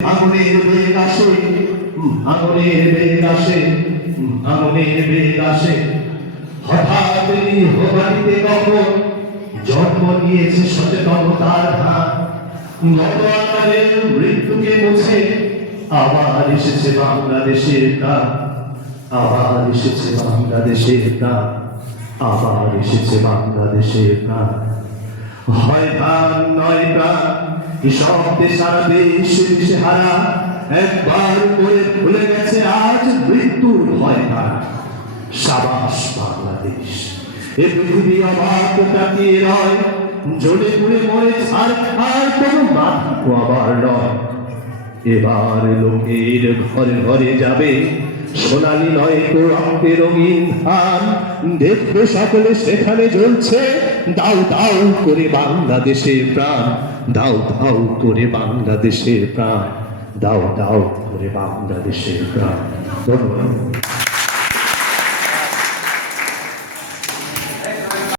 আগুনের বেগ আসে, আগুনের বেগ আসে, আগুনের বেগ আসে। হঠাৎ বাড়িতে কখন জন্ম নিয়েছে সচেতনতার ধান। গত আকারের মৃত্যুকে মুছে আবার এসেছে বাংলাদেশের প্রাণ, আবার এসেছে বাংলাদেশের প্রাণ, আবার এসেছে বাংলাদেশের প্রাণ। হয় ধান নয় প্রাণ, শব্দে সারা দেশ দিশেহারা। একবার করে ভুলে গেছে আজ মৃত্যুর ভয় তারা। সাবাস বাংলাদেশ, এ পৃথিবী অবাক তাকিয়ে রয়, জ্বলে পুড়ে মরে ছাড় আর কোনো মাথা আবার নয়। এবার লোকের ঘরে ঘরে যাবে সোনালী নয় তো রক্তে রঙিন ধান। দেখবে সকলে সেখানে জ্বলছে দাও দাও করে বাংলাদেশের প্রাণ, দাও দাও করে বাংলাদেশের প্রাণ, দাও দাও করে বাংলাদেশের প্রাণ। ধন্যবাদ।